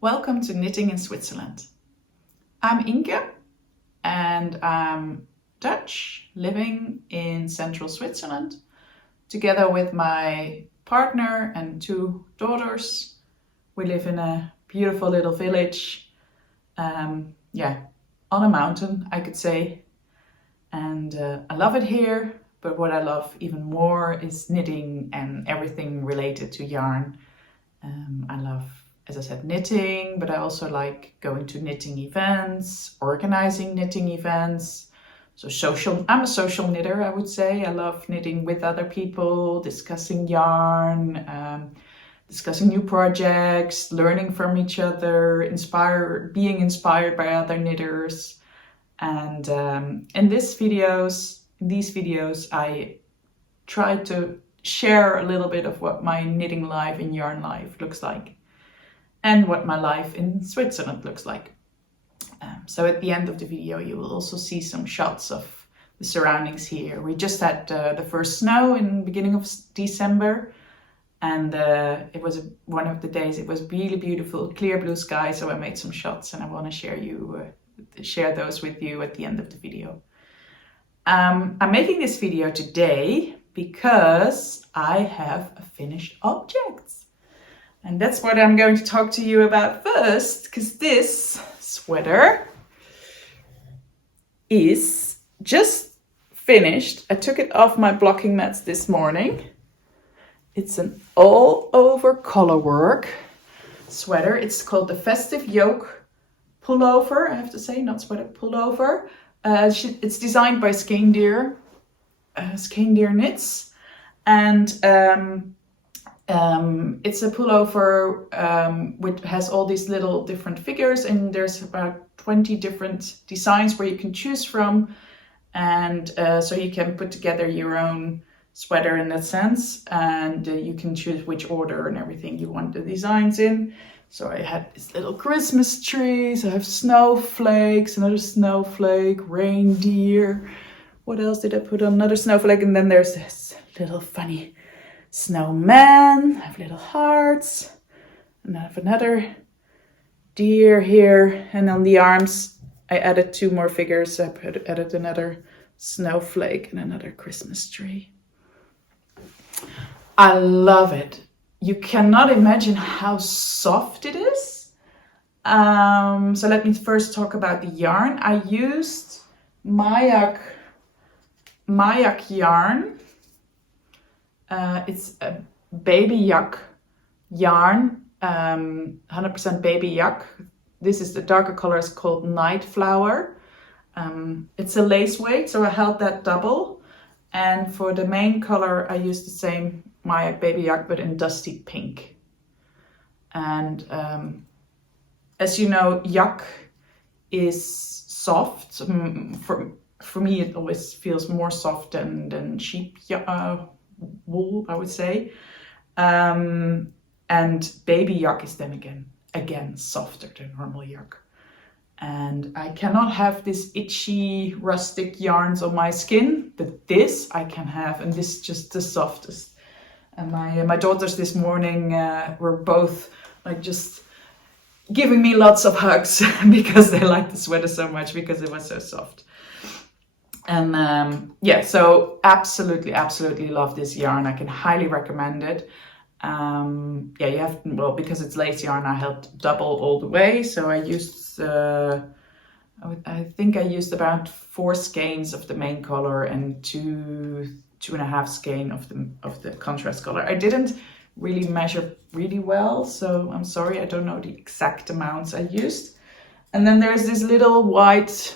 Welcome to Knitting in Switzerland. I'm Ynke and I'm Dutch, living in central Switzerland, together with my partner and two daughters. We live in a beautiful little village, on a mountain, I could say. And I love it here, but what I love even more is knitting and everything related to yarn. I love, as I said, knitting, but I also like going to knitting events, organizing knitting events. I'm a social knitter, I would say. I love knitting with other people, discussing yarn, discussing new projects, learning from each other, being inspired by other knitters. And in these videos, I try to share a little bit of what my knitting life and yarn life looks like, and what my life in Switzerland looks like. So at the end of the video, you will also see some shots of the surroundings here. We just had the first snow in the beginning of December, and it was one of the days. It was really beautiful, clear blue sky. So I made some shots, and I want to share those with you at the end of the video. I'm making this video today because I have a finished object. And that's what I'm going to talk to you about first, because this sweater is just finished. I took it off my blocking mats this morning. It's an all-over colorwork sweater. It's called the Festive Yoke Pullover, I have to say, not sweater, pullover. It's designed by Skeindeer Knits, and it's a pullover which has all these little different figures, and there's about 20 different designs where you can choose from, and so you can put together your own sweater in that sense, and you can choose which order and everything you want the designs in. So I had these little Christmas trees, I have snowflakes, another snowflake, reindeer. What else did I put on? Another snowflake, and then there's this little funny snowman. I have little hearts, and I have another deer here, and on the arms I added two more figures. I added another snowflake and another Christmas tree. I love it. You cannot imagine how soft it is. So let me first talk about the yarn. I used Myak yarn. It's a baby yak yarn, 100% baby yak. This is the darker color, is called Night Flower. It's a lace weight, so I held that double. And for the main color, I used the same Myak Baby Yak, but in dusty pink. And as you know, yak is soft. For me, it always feels more soft than sheep wool, I would say. And baby yak is then again softer than normal yak. And I cannot have this itchy rustic yarns on my skin, but this I can have, and this is just the softest. And my daughters this morning were both like just giving me lots of hugs because they liked the sweater so much, because it was so soft. And so absolutely love this yarn. I can highly recommend it. Because it's lace yarn, I held double all the way. So I used, I think I used about 4 skeins of the main color and 2.5 skein of the contrast color. I didn't really measure really well, so I'm sorry, I don't know the exact amounts I used. And then there's this little white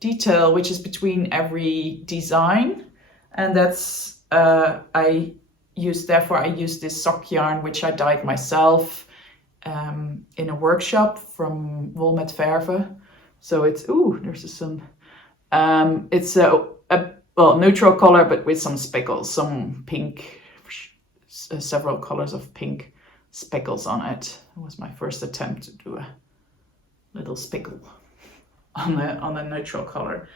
detail which is between every design, and that's I used this sock yarn which I dyed myself in a workshop from Wool met Verve. So it's there's the sun. It's a neutral color, but with some speckles, some pink, several colors of pink speckles on it. It was my first attempt to do a little speckle on a neutral color.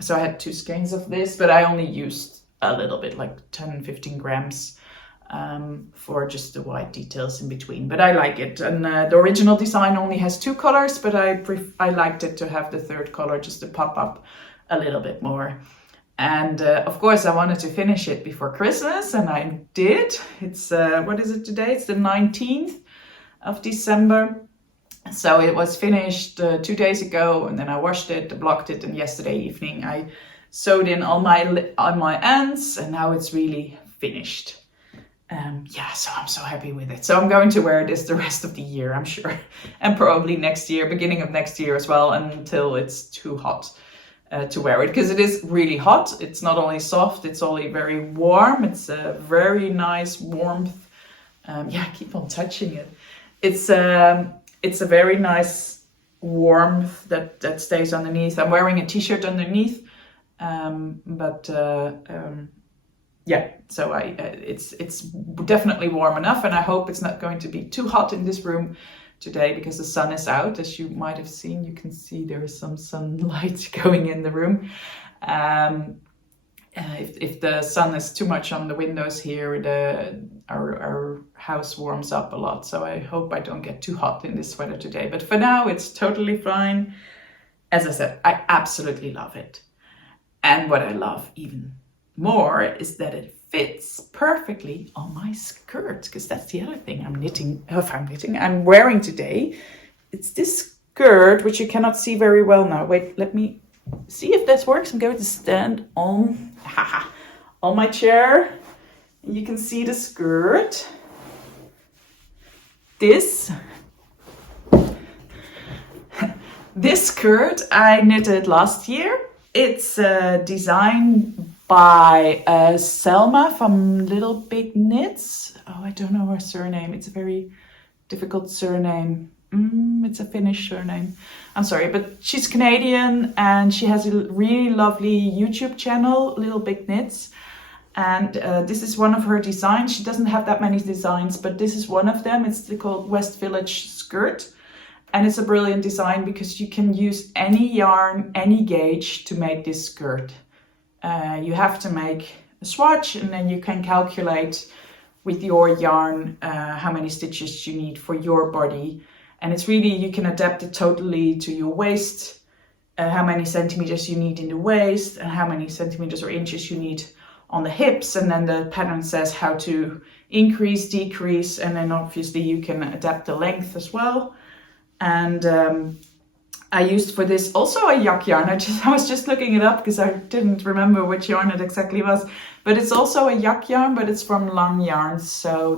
So I had 2 skeins of this, but I only used a little bit, like 10-15 grams. for just the white details in between. But I like it. And the original design only has 2 colors, but I liked it to have the 3rd color just to pop up a little bit more. And of course I wanted to finish it before Christmas, and I did. It's, what is it today? It's the 19th of December. So it was finished 2 days ago, and then I washed it, blocked it, and yesterday evening I sewed in all my ends, and now it's really finished. Yeah, so I'm so happy with it. So I'm going to wear this the rest of the year, I'm sure. And probably next year, beginning of next year as well, until it's too hot to wear it. Because it is really hot. It's not only soft, it's only very warm. It's a very nice warmth. Yeah, I keep on touching it. It's a very nice warmth that stays underneath. I'm wearing a t-shirt underneath. Yeah, so it's definitely warm enough, and I hope it's not going to be too hot in this room today because the sun is out. As you might have seen, you can see there is some sunlight going in the room. If the sun is too much on the windows here, our house warms up a lot. So I hope I don't get too hot in this sweater today. But for now, it's totally fine. As I said, I absolutely love it. And what I love even more is that it fits perfectly on my skirt, because that's the other thing I'm wearing today. It's this skirt, which you cannot see very well now. Wait, let me see if this works. I'm going to stand on my chair. You can see the skirt. This skirt I knitted last year. It's designed by Selma from Little Big Knits. Oh, I don't know her surname. It's a very difficult surname. It's a Finnish surname. I'm sorry, but she's Canadian and she has a really lovely YouTube channel, Little Big Knits. And this is one of her designs. She doesn't have that many designs, but this is one of them. It's called West Village Skirt. And it's a brilliant design because you can use any yarn, any gauge to make this skirt. You have to make a swatch, and then you can calculate with your yarn how many stitches you need for your body. And it's really, you can adapt it totally to your waist, how many centimeters you need in the waist, and how many centimeters or inches you need on the hips. And then the pattern says how to increase, decrease, and then obviously you can adapt the length as well. And I used for this also a yak yarn. I was just looking it up because I didn't remember which yarn it exactly was. But it's also a yak yarn, but it's from Lang Yarns. So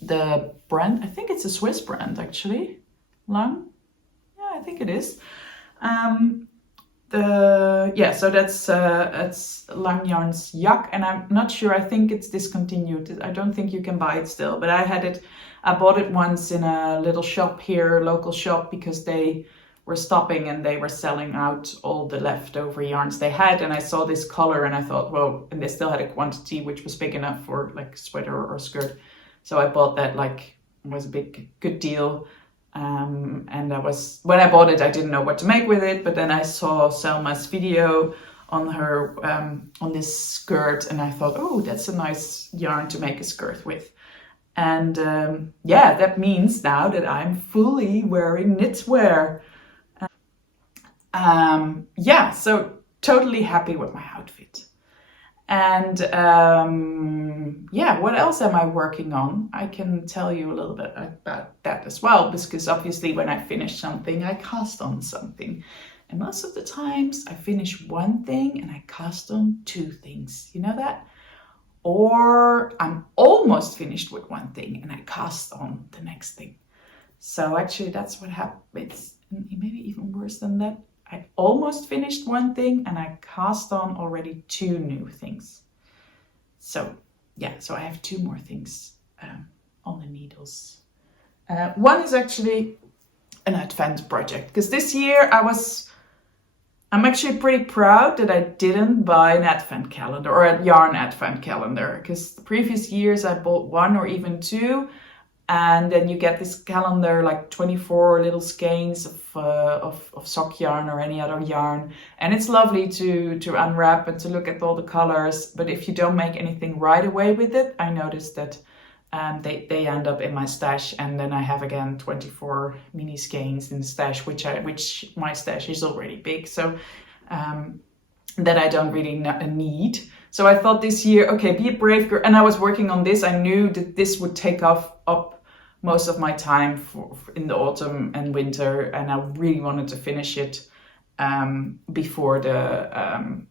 the brand, I think it's a Swiss brand actually. Lang? Yeah, I think it is. So that's Lang Yarns Yak, and I'm not sure. I think it's discontinued. I don't think you can buy it still, but I bought it once in a little shop here, local shop, because they were stopping and they were selling out all the leftover yarns they had. And I saw this color and I thought, well, and they still had a quantity which was big enough for like a sweater or skirt. So I bought that, like, it was a good deal. And when I bought it, I didn't know what to make with it. But then I saw Selma's video on her, on this skirt, and I thought, oh, that's a nice yarn to make a skirt with. And that means now that I'm fully wearing knitwear. So totally happy with my outfit. And what else am I working on? I can tell you a little bit about that as well, because obviously when I finish something, I cast on something. And most of the times I finish one thing and I cast on 2 things. You know that? Or I'm almost finished with one thing and I cast on the next thing. So actually that's what happens. Maybe even worse than that. I almost finished one thing and I cast on already 2 new things. So I have 2 more things on the needles. One is actually an advent project, because this year I'm actually pretty proud that I didn't buy an advent calendar or a yarn advent calendar, because the previous years I bought 1 or even 2, And then you get this calendar, like 24 little skeins of sock yarn or any other yarn. And it's lovely to unwrap and to look at all the colors. But if you don't make anything right away with it, I noticed that they end up in my stash. And then I have again 24 mini skeins in the stash, which my stash is already big. So that I don't really need. So I thought this year, okay, be a brave girl. And I was working on this. I knew that this would take up most of my time in the autumn and winter, and I really wanted to finish it before the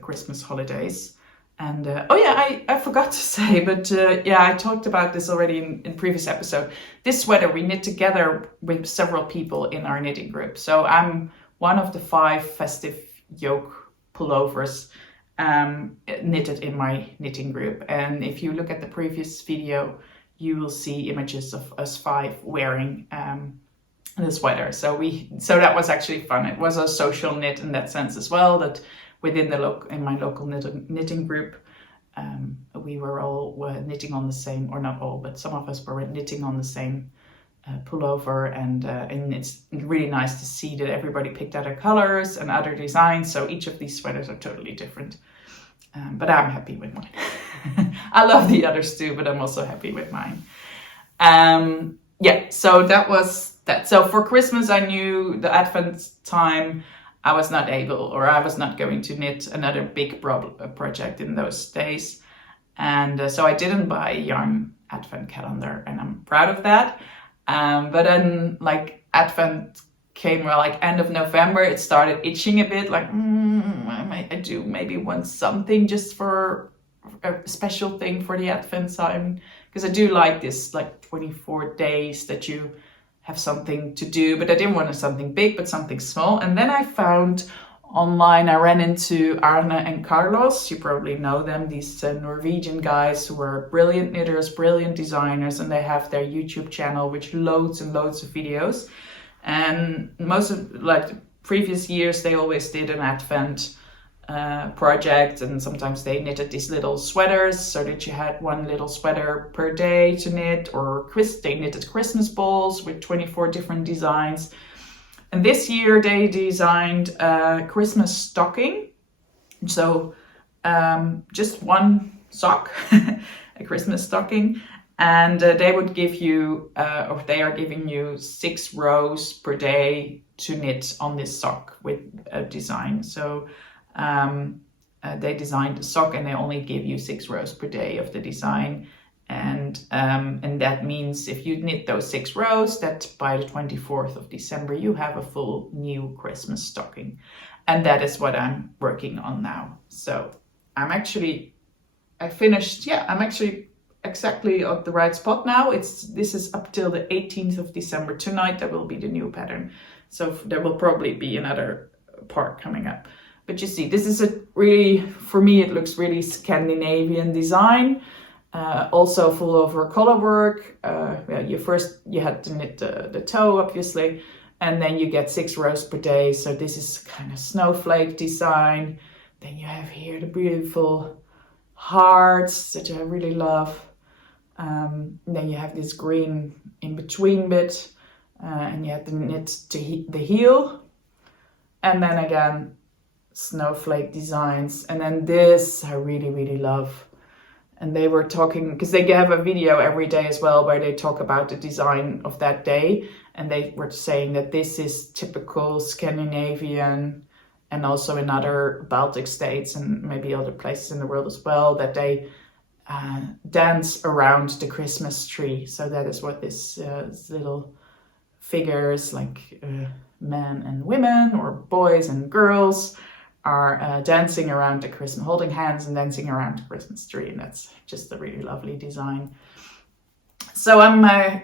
Christmas holidays. And oh yeah, I forgot to say, but yeah, I talked about this already in previous episode. This sweater we knit together with several people in our knitting group. So I'm one of the 5 Festive Yoke pullovers knitted in my knitting group. And if you look at the previous video, you will see images of us 5 wearing the sweater. So that was actually fun. It was a social knit in that sense as well, that within in my local knitting group, we were all knitting on the same, or not all, but some of us were knitting on the same pullover, and it's really nice to see that everybody picked other colors and other designs. So each of these sweaters are totally different, but I'm happy with mine. I love the others too, but I'm also happy with mine. Yeah, so that was that. So for Christmas, I knew the Advent time I was not able, or I was not going to knit another big project in those days. And so I didn't buy a yarn Advent calendar, and I'm proud of that. But then like Advent came, well, like end of November, it started itching a bit, like I do maybe want something just for a special thing for the Advent time, because I do like this like 24 days that you have something to do, but I didn't want something big, but something small. And then I found online, I ran into Arne and Carlos. You probably know them, these Norwegian guys who are brilliant knitters, brilliant designers, and they have their YouTube channel with loads and loads of videos. And most of like the previous years, they always did an Advent project, and sometimes they knitted these little sweaters so that you had one little sweater per day to knit, or they knitted Christmas balls with 24 different designs. And this year they designed a Christmas stocking, so just one sock, a Christmas stocking, and they would give you, or they are giving you 6 rows per day to knit on this sock with a design. So they designed the sock, and they only give you 6 rows per day of the design. And that means if you knit those 6 rows, that by the 24th of December, you have a full new Christmas stocking. And that is what I'm working on now. So I'm actually exactly at the right spot now. This is up till the 18th of December. Tonight, that will be the new pattern. So there will probably be another part coming up. But you see, this is for me, it looks really Scandinavian design. Also full over colorwork. You had to knit the toe, obviously, and then you get 6 rows per day. So this is kind of snowflake design. Then you have here the beautiful hearts that I really love. Then you have this green in between bit, and you have to knit the heel, and then again snowflake designs. And then this I really, really love. And they were talking, because they have a video every day as well where they talk about the design of that day. And they were saying that this is typical Scandinavian, and also in other Baltic states and maybe other places in the world as well, that they dance around the Christmas tree. So that is what this little figures, like men and women, or boys and girls, are dancing around the Christmas, holding hands and dancing around the Christmas tree. And that's just a really lovely design. So I'm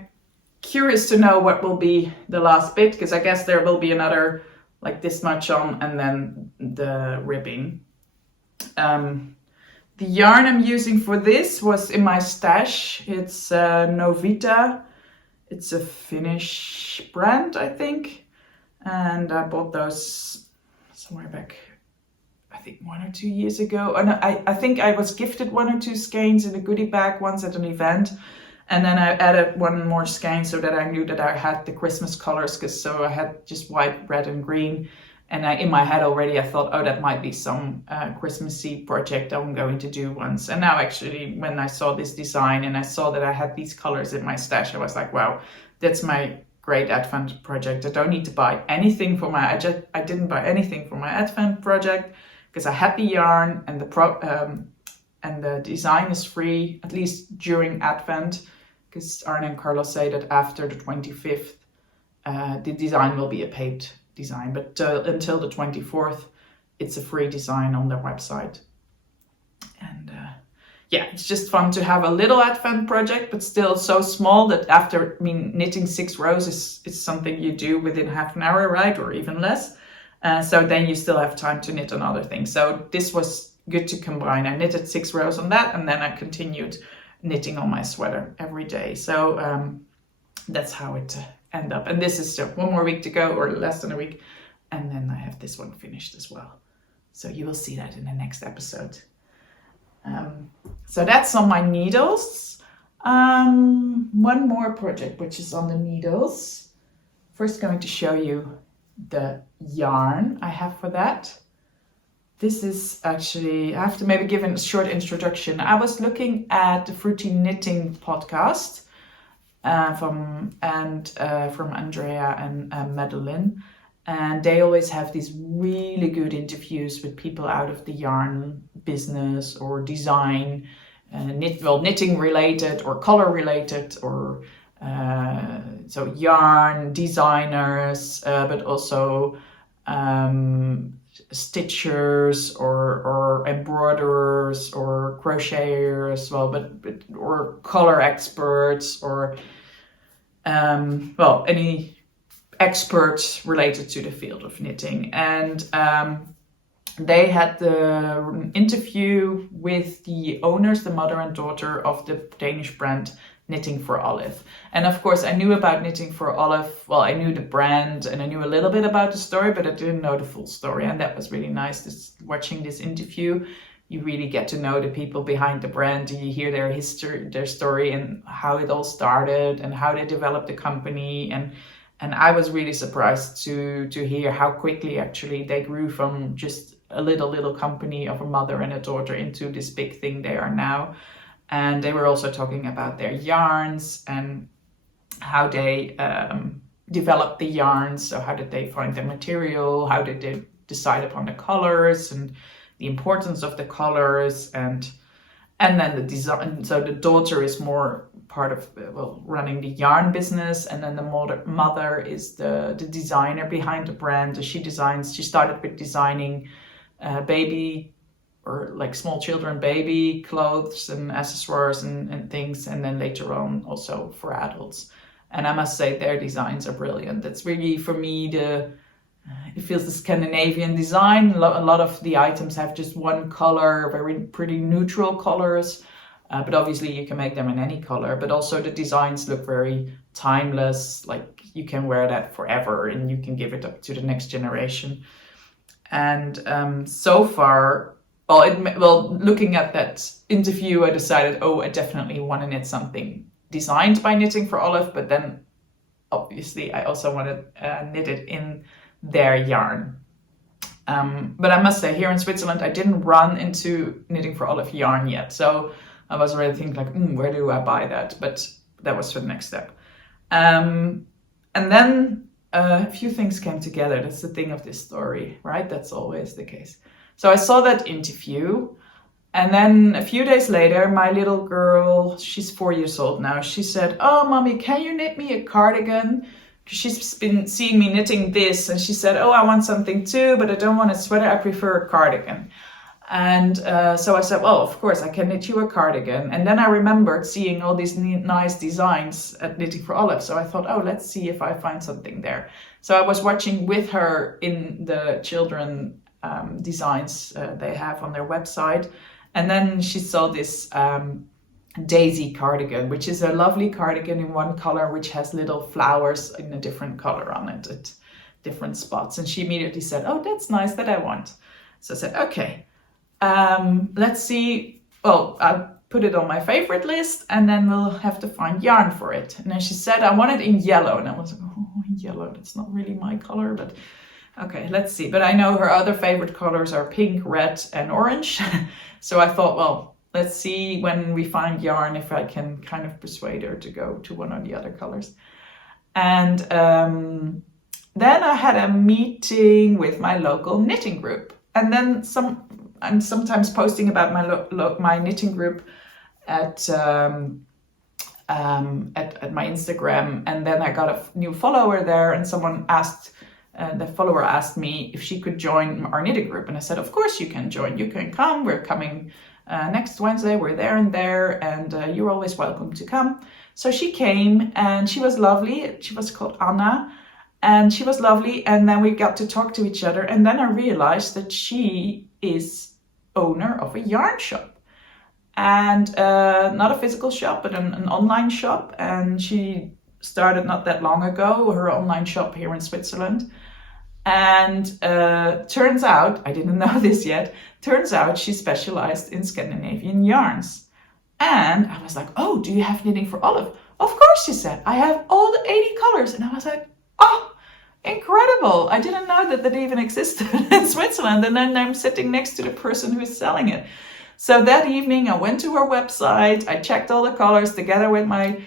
curious to know what will be the last bit, because I guess there will be another like this much on, and then the ribbing. The yarn I'm using for this was in my stash. It's Novita. It's a Finnish brand, I think. And I bought those somewhere back, I think 1 or 2 years ago. And I think I was gifted 1 or 2 skeins in a goodie bag once at an event. And then I added one more skein so that I knew that I had the Christmas colors, because so I had just white, red and green. And in my head already, I thought, oh, that might be some Christmassy project I'm going to do once. And now actually, when I saw this design and I saw that I had these colors in my stash, I was like, wow, that's my great Advent project. I don't need to buy anything for my, I didn't buy anything for my Advent project because I had the yarn and the design is free, at least during Advent, because Arne and Carlos say that after the 25th, the design will be a paid design, but until the 24th, it's a free design on their website. And yeah, it's just fun to have a little Advent project, but still so small that after, knitting 6 rows is something you do within half an hour, right? Or even less. So then you still have time to knit on other things. So this was good to combine. I knitted 6 rows on that, and then I continued knitting on my sweater every day. So that's how it ended up. And this is one more week to go, or less than a week. And then I have this one finished as well. So you will see that in the next episode. So that's on my needles. One more project, which is on the needles. First going to show you the yarn I have for that. This is actually, I have to maybe give a short introduction. I was looking at the Fruity Knitting podcast from Andrea and Madeline. And they always have these really good interviews with people out of the yarn business or design, knitting related or color related, or so yarn designers, but also stitchers or embroiderers or crocheters, or color experts, or any experts related to the field of knitting. And they had the interview with the owners, the mother and daughter of the Danish brand Knitting for Olive. And of course I knew about Knitting for Olive. Well, I knew the brand and I knew a little bit about the story, but I didn't know the full story. And that was really nice. Watching this interview, you really get to know the people behind the brand. You hear their history, their story, and how it all started and how they developed the company. And I was really surprised to hear how quickly actually they grew from just a little company of a mother and a daughter into this big thing they are now. And they were also talking about their yarns and how they developed the yarns. So how did they find the material? How did they decide upon the colors and the importance of the colors? And then the design. So the daughter is more part of running the yarn business, and then the mother is the designer behind the brand. She started with designing baby, or like small children baby clothes and accessories and things, and then later on also for adults. And I must say their designs are brilliant. That's really, for me, it feels the Scandinavian design. A lot of the items have just one color, pretty neutral colors, but obviously you can make them in any color. But also the designs look very timeless, like you can wear that forever and you can give it up to the next generation. And so far, looking at that interview, I decided, I definitely want to knit something designed by Knitting for Olive, but then obviously I also want to knit it in their yarn. But I must say, here in Switzerland, I didn't run into Knitting for Olive yarn yet. So I was already thinking where do I buy that? But that was for the next step. And then a few things came together. That's the thing of this story, right? That's always the case. So I saw that interview, and then a few days later, my little girl, she's 4 years old now, she said, "Oh, mommy, can you knit me a cardigan?" She's been seeing me knitting this, and she said, "Oh, I want something too, but I don't want a sweater, I prefer a cardigan." And so I said, well, of course, I can knit you a cardigan. And then I remembered seeing all these nice designs at Knitting for Olive. So I thought, let's see if I find something there. So I was watching with her in the children designs they have on their website. And then she saw this daisy cardigan, which is a lovely cardigan in one color, which has little flowers in a different color on it at different spots. And she immediately said, "Oh, that's nice, that I want." So I said, okay, let's see. Well, put it on my favorite list, and then we'll have to find yarn for it. And then she said, I want it in yellow. And I was like, oh, yellow, that's not really my color, but okay, let's see. But I know her other favorite colors are pink, red, and orange. So I thought, well, let's see when we find yarn if I can kind of persuade her to go to one of the other colors. And then I had a meeting with my local knitting group. And then I'm sometimes posting about my knitting group at my Instagram, and then I got a new follower there, and someone asked, the follower asked me if she could join our knitting group, and I said, of course you can join, you can come, we're coming next Wednesday, we're there, and you're always welcome to come. So she came, and she was lovely. She was called Arne, and she was lovely, and then we got to talk to each other, and then I realized that she is owner of a yarn shop, and not a physical shop, but an online shop. And she started not that long ago her online shop here in Switzerland, and turns out, I didn't know this yet, turns out she specialized in Scandinavian yarns. And I was like, oh, do you have knitting for Olive? Of course, she said, I have all the 80 colors. And I was like, oh, incredible. I didn't know that even existed in Switzerland. And then I'm sitting next to the person who is selling it. So that evening I went to her website, I checked all the colors together with my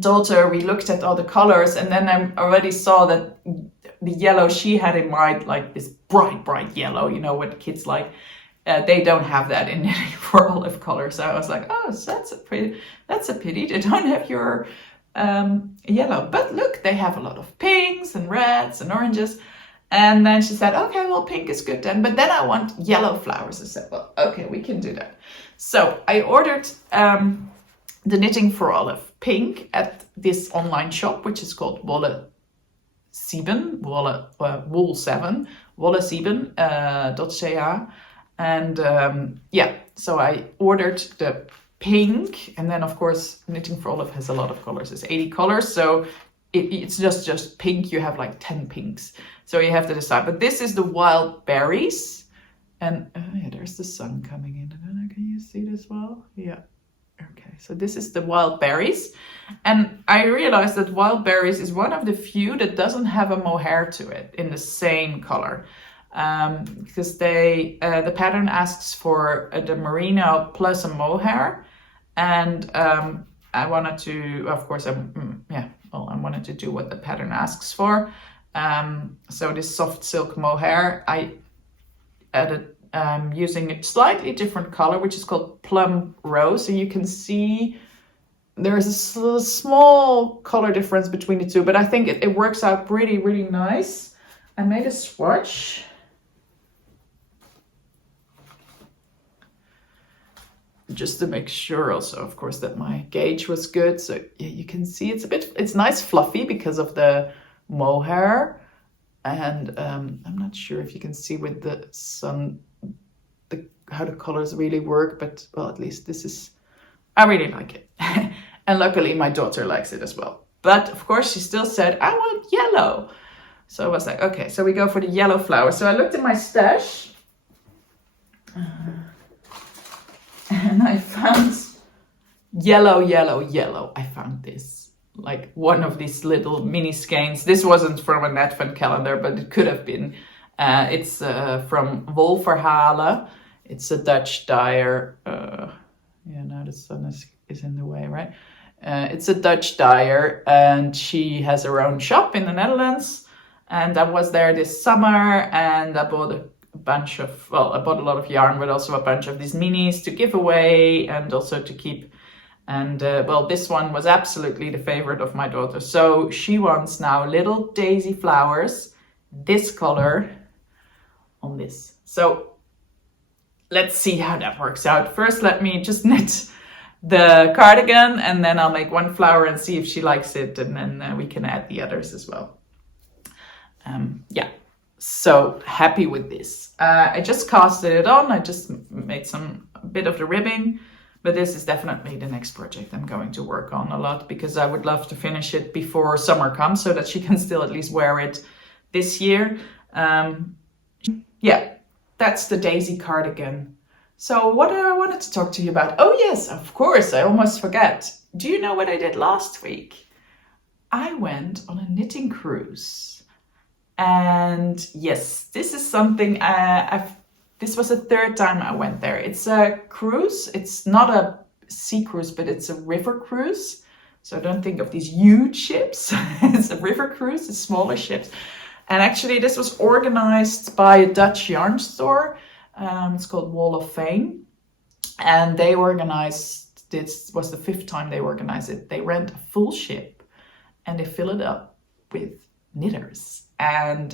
daughter. We looked at all the colors, and then I already saw that the yellow she had in mind, like this bright yellow, you know what kids like, they don't have that in knitting for Olive color. So I was like, oh, so that's a pity they don't have your yellow. But look, they have a lot of pinks and reds and oranges. And then she said, okay, well, pink is good then, but then I want yellow flowers. I said, well, okay, we can do that. So I ordered the knitting for Olive pink at this online shop, which is called wool7.ca. And yeah, so I ordered the pink, and then of course knitting for Olive has a lot of colors. It's 80 colors, so it's just pink. You have like 10 pinks, so you have to decide. But this is the wild berries, and yeah, there's the sun coming in. I don't know, can you see it as well? Yeah. Okay, so this is the wild berries, and I realized that wild berries is one of the few that doesn't have a mohair to it in the same color, because the pattern asks for the merino plus a mohair, and I wanted to, of course, I wanted to do what the pattern asks for. So this soft silk mohair, I added using a slightly different color, which is called Plum Rose. And you can see there's a small color difference between the two, but I think it works out really, really nice. I made a swatch. Just to make sure also, of course, that my gauge was good. So yeah, you can see it's nice fluffy because of the mohair. And I'm not sure if you can see with the sun how the colors really work, but well, at least I really like it. And luckily my daughter likes it as well. But of course she still said, I want yellow. So I was like, okay, so we go for the yellow flower. So I looked in my stash and I found yellow. I found this, like one of these little mini skeins. This wasn't from an advent calendar, but it could have been. It's from Wolverhalen. It's a Dutch dyer. Yeah, now the sun is in the way, right? It's a Dutch dyer, and she has her own shop in the Netherlands. And I was there this summer, and I bought a lot of yarn, but also a bunch of these minis to give away and also to keep. And this one was absolutely the favorite of my daughter. So she wants now little daisy flowers, this color on this. So let's see how that works out. First, let me just knit the cardigan, and then I'll make one flower and see if she likes it, and then we can add the others as well. Yeah, so happy with this. I just casted it on. I just made a bit of the ribbing, but this is definitely the next project I'm going to work on a lot, because I would love to finish it before summer comes so that she can still at least wear it this year. Yeah, that's the daisy cardigan. So what wanted to talk to you about? Oh yes, of course, I almost forget. Do you know what I did last week? I went on a knitting cruise. And yes, this is something this was the third time I went there. It's a cruise. It's not a sea cruise, but it's a river cruise. So don't think of these huge ships. It's a river cruise, it's smaller ships. And actually this was organized by a Dutch yarn store. It's called Wall of Fame. And they organized, this was the 5th time they organized it. They rent a full ship and they fill it up with knitters. And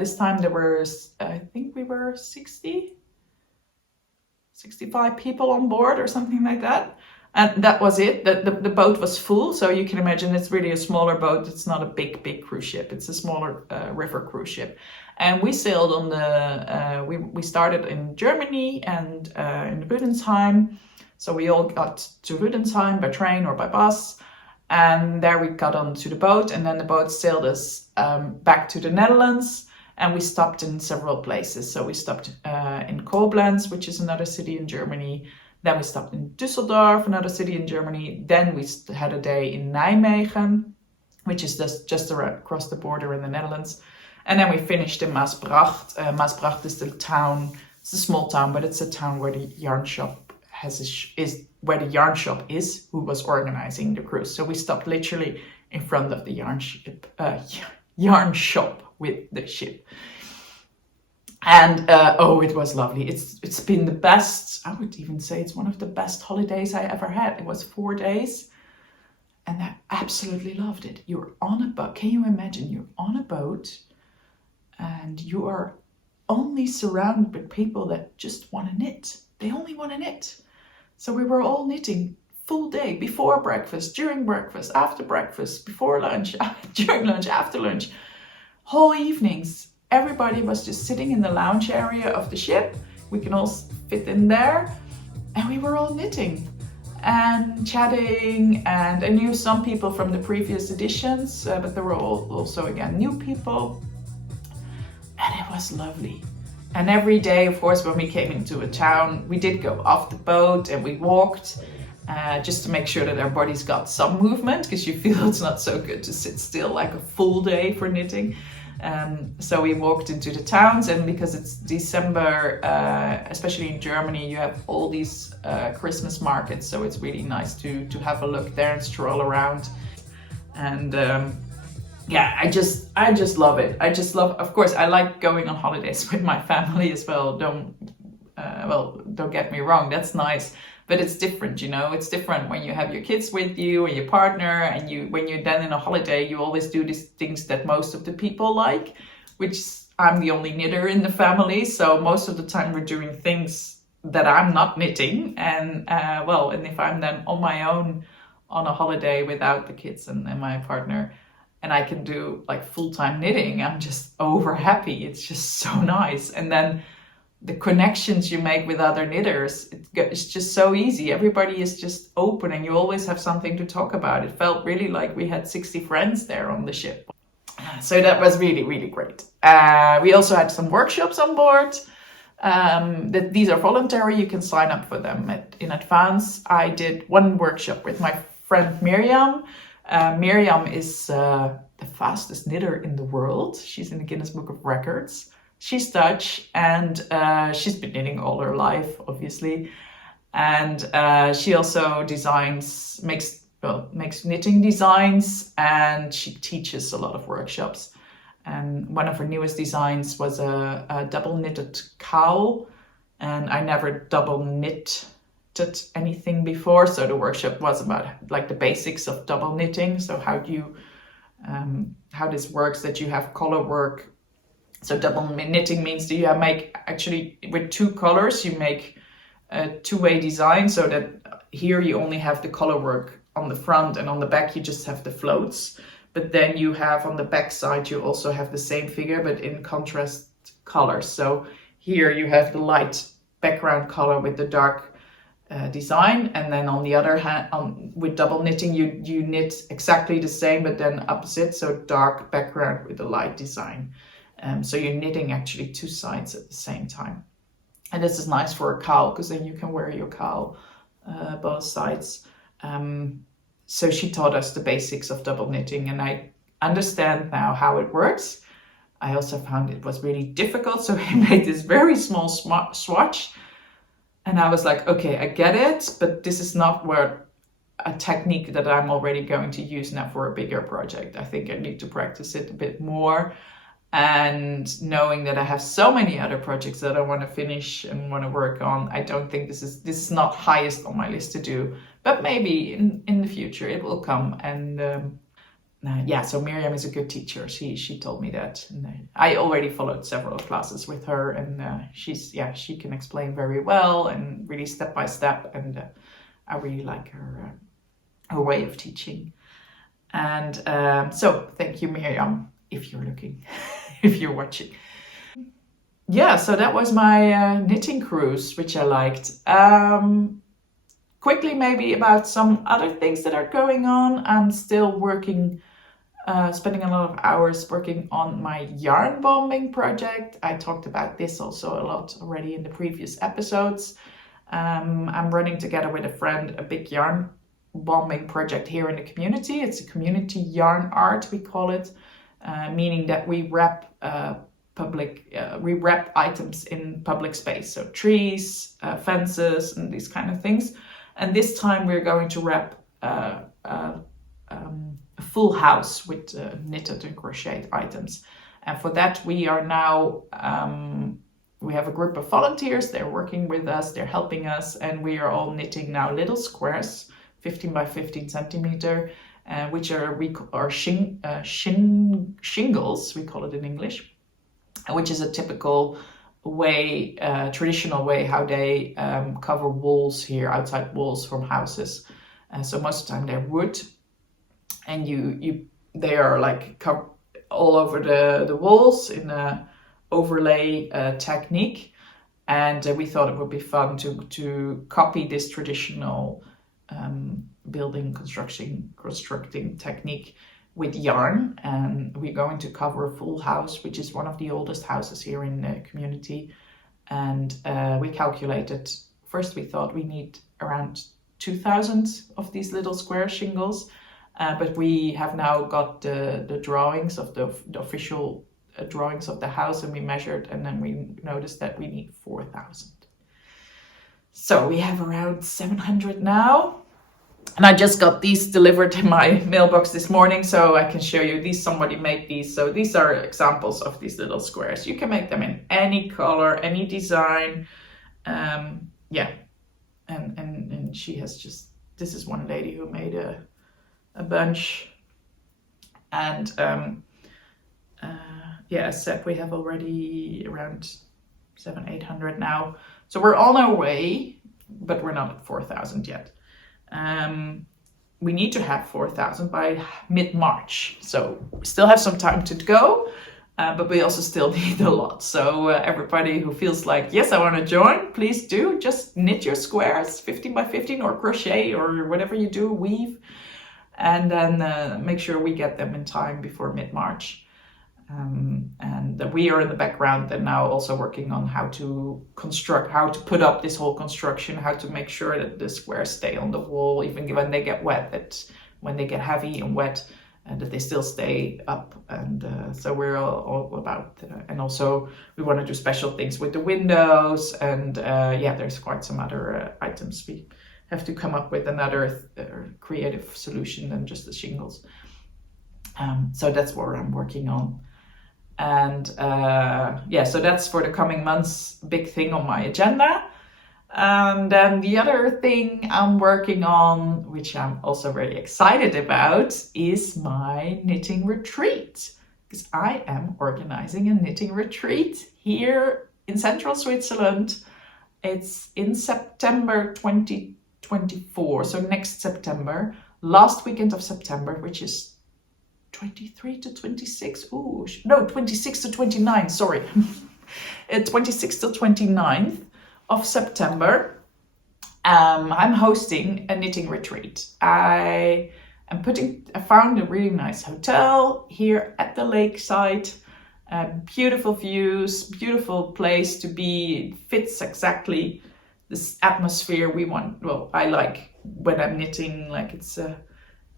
this time there were, I think we were 65 people on board or something like that. And that was it. The boat was full. So you can imagine it's really a smaller boat. It's not a big cruise ship. It's a smaller river cruise ship. And we sailed on the, we started in Germany and in Rudensheim. So we all got to Rudensheim by train or by bus. And there we got onto the boat, and then the boat sailed us back to the Netherlands, and we stopped in several places. So we stopped in Koblenz, which is another city in Germany. Then we stopped in Düsseldorf, another city in Germany. Then we had a day in Nijmegen, which is just across the border in the Netherlands. And then we finished in Maasbracht. Maasbracht is the town. It's a small town, but it's a town where the yarn shop is where the yarn shop is, who was organizing the cruise. So we stopped literally in front of the yarn shop with the ship. And oh, it was lovely. It's been the best, I would even say it's one of the best holidays I ever had. It was 4 days and I absolutely loved it. You're on a boat. Can you imagine? You're on a boat and you are only surrounded with people that just want to knit. They only want to knit. So we were all knitting full day, before breakfast, during breakfast, after breakfast, before lunch, during lunch, after lunch, whole evenings. Everybody was just sitting in the lounge area of the ship. We can all fit in there. And we were all knitting and chatting. And I knew some people from the previous editions, but there were also, again, new people. And it was lovely. And every day, of course, when we came into a town, we did go off the boat and we walked just to make sure that our bodies got some movement, because you feel it's not so good to sit still like a full day for knitting. So we walked into the towns, and because it's December, especially in Germany, you have all these Christmas markets. So it's really nice to have a look there and stroll around. And yeah, I just love it. I just love, of course, I like going on holidays with my family as well. Don't get me wrong, that's nice, but it's different, you know. It's different when you have your kids with you and your partner, and when you're then in a holiday, you always do these things that most of the people like, which I'm the only knitter in the family, so most of the time we're doing things that I'm not knitting, and and if I'm then on my own on a holiday without the kids and my partner, and I can do like full-time knitting, I'm just over happy. It's just so nice. And then the connections you make with other knitters, it's just so easy. Everybody is just open and you always have something to talk about. It felt really like we had 60 friends there on the ship. So that was really, really great. We also had some workshops on board. These are voluntary. You can sign up for them in advance. I did one workshop with my friend Miriam. Miriam is the fastest knitter in the world. She's in the Guinness Book of Records. She's Dutch, and she's been knitting all her life, obviously. And she also makes knitting designs, and she teaches a lot of workshops. And one of her newest designs was a double knitted cowl, and I never double knitted anything before, so the workshop was about like the basics of double knitting. So how this works, that you have color work. So double knitting means that you make actually with 2 colors, you make a 2-way design, so that here you only have the color work on the front, and on the back you just have the floats. But then you have on the back side, you also have the same figure, but in contrast colors. So here you have the light background color with the dark design, and then on the other hand, with double knitting, you knit exactly the same, but then opposite, so dark background with the light design. So you're knitting actually 2 sides at the same time. And this is nice for a cowl because then you can wear your cowl both sides. So she taught us the basics of double knitting, and I understand now how it works. I also found it was really difficult, so I made this very small swatch, and I was like, okay, I get it, but this is not a technique that I'm already going to use now for a bigger project. I think I need to practice it a bit more. And knowing that I have so many other projects that I want to finish and want to work on, I don't think this is not highest on my list to do, but maybe in the future it will come. And yeah, so Miriam is a good teacher. She told me that, and I already followed several classes with her, and she can explain very well and really step by step, and I really like her way of teaching. And so thank you, Miriam, if you're looking, if you're watching. Yeah, so that was my knitting cruise, which I liked. Quickly, maybe about some other things that are going on. I'm still working, spending a lot of hours working on my yarn bombing project. I talked about this also a lot already in the previous episodes. I'm running together with a friend a big yarn bombing project here in the community. It's a community yarn art, we call it. Meaning that we wrap items in public space, so trees, fences, and these kind of things. And this time we're going to wrap a full house with knitted and crocheted items. And for that we are now, we have a group of volunteers. They're working with us, they're helping us, and we are all knitting now little squares, 15 by 15 centimeter, which are shingles, we call it in English, which is a typical way, traditional way how they cover walls here, outside walls from houses. So most of the time they're wood, and they are like all over the walls in a overlay technique. And we thought it would be fun to copy this traditional building constructing technique with yarn, and we're going to cover a full house, which is one of the oldest houses here in the community. And we calculated, first we thought we need around 2,000 of these little square shingles, but we have now got the drawings of the official drawings of the house, and we measured, and then we noticed that we need 4,000. So we have around 700 now. And I just got these delivered in my mailbox this morning, so I can show you these. Somebody made these. So these are examples of these little squares. You can make them in any color, any design. Yeah. And she has this is one lady who made a bunch. And yeah, as said, we have already around 700-800 now. So we're on our way, but we're not at 4,000 yet. We need to have 4,000 by mid-March, so we still have some time to go, but we also still need a lot. So everybody who feels like, yes, I want to join, please do. Just knit your squares, 15 by 15, or crochet, or whatever you do, weave, and then make sure we get them in time before mid-March. And we are in the background and now also working on how to put up this whole construction, how to make sure that the squares stay on the wall even when they get wet, that when they get heavy and wet, that they still stay up. And so we're all about, and also we want to do special things with the windows, and yeah, there's quite some other items. We have to come up with another creative solution than just the shingles. So that's what I'm working on. And yeah, so that's for the coming months, big thing on my agenda. And then the other thing I'm working on, which I'm also very excited about, is my knitting retreat. Because I am organizing a knitting retreat here in central Switzerland. It's in September 2024, so next September, last weekend of September, which is 23 to 26, oh no, 26 to 29, sorry. 26 to 29th of September. I'm hosting a knitting retreat. I found a really nice hotel here at the lakeside, Beautiful views, beautiful place to be. It fits exactly this atmosphere we want. Well, I like when I'm knitting, like it's a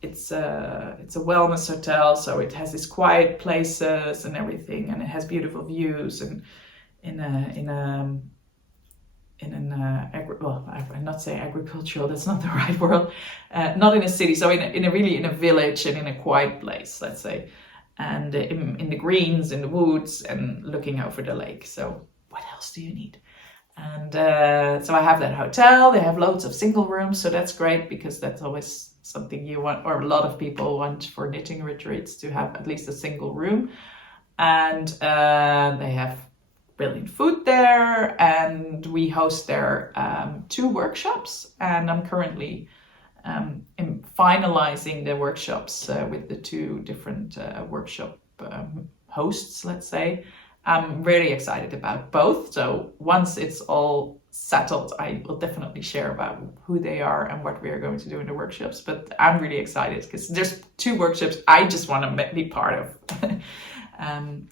wellness hotel, so it has these quiet places and everything, and it has beautiful views, and I'm not saying agricultural, that's not the right word, not in a city, so in a village and in a quiet place, let's say, and in the greens, in the woods, and looking over the lake. So what else do you need? And so I have that hotel. They have loads of single rooms, so that's great, because that's always something you want, or a lot of people want for knitting retreats, to have at least a single room. And they have brilliant food there, and we host there 2 workshops, and I'm currently finalizing the workshops with the 2 different workshop hosts, let's say. I'm really excited about both, so once it's all settled, I will definitely share about who they are and what we are going to do in the workshops. But I'm really excited because there's 2 workshops I just want to be part of.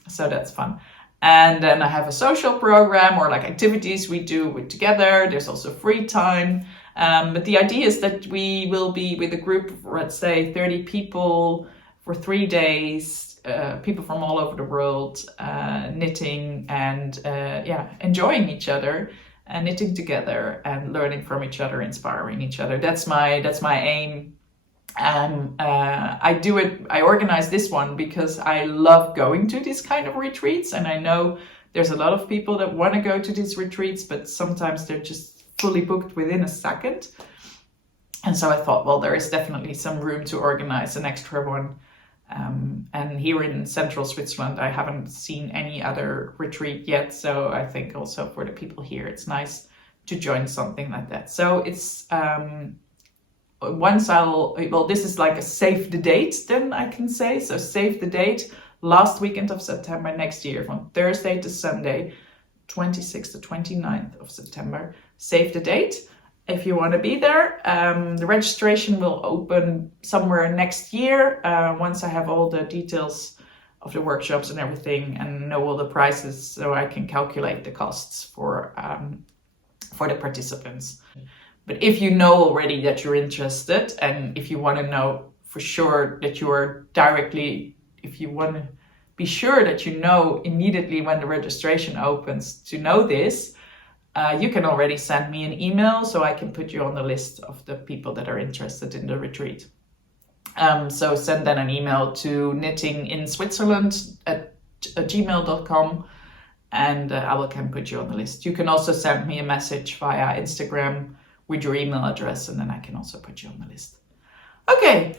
So that's fun. And then I have a social program, or like activities we do together. There's also free time. But the idea is that we will be with a group of, let's say, 30 people for 3 days, people from all over the world, knitting and enjoying each other, and knitting together and learning from each other, inspiring each other. That's my aim. I organize this one because I love going to these kind of retreats, and I know there's a lot of people that want to go to these retreats, but sometimes they're just fully booked within a second. And so I thought, well, there is definitely some room to organize an extra one. And here in central Switzerland, I haven't seen any other retreat yet. So I think also for the people here, it's nice to join something like that. So it's this is like a save the date, then I can say. So save the date, last weekend of September next year, from Thursday to Sunday, 26th to 29th of September. Save the date if you want to be there. The registration will open somewhere next year, once I have all the details of the workshops and everything, and know all the prices, so I can calculate the costs for the participants. But if you know already that you're interested, and if you want to know for sure that you are directly, if you want to be sure that you know immediately when the registration opens to know this, you can already send me an email, so I can put you on the list of the people that are interested in the retreat. So send then an email to knittinginswitzerland@gmail.com, and I can put you on the list. You can also send me a message via Instagram with your email address, and then I can also put you on the list. Okay,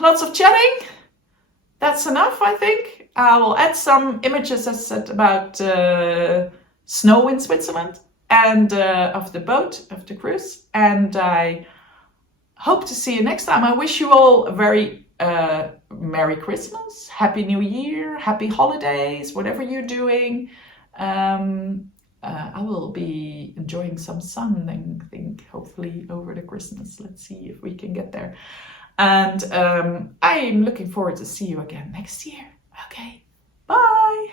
lots of chatting. That's enough, I think. I will add some images, as said, about snow in Switzerland, and of the boat, of the cruise. And I hope to see you next time. I wish you all a very Merry Christmas, Happy New Year, Happy Holidays, whatever you're doing. I will be enjoying some sun, I think, hopefully over the Christmas. Let's see if we can get there. And I'm looking forward to see you again next year. Okay, bye.